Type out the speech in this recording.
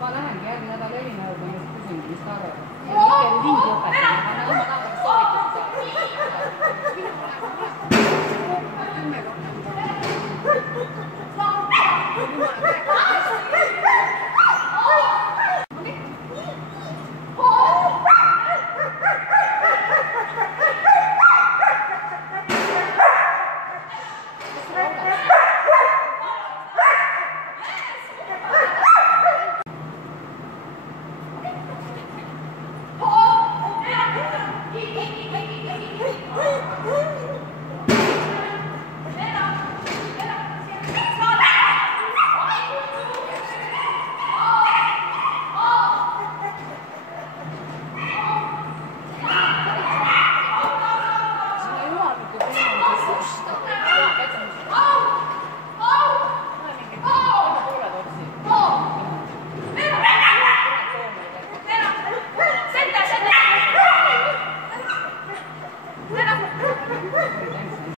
ma lähengi järgmine nädal Elina juurde, ma just küsin, mis ta arvab. ja Mikeli ringi õpetaja, aga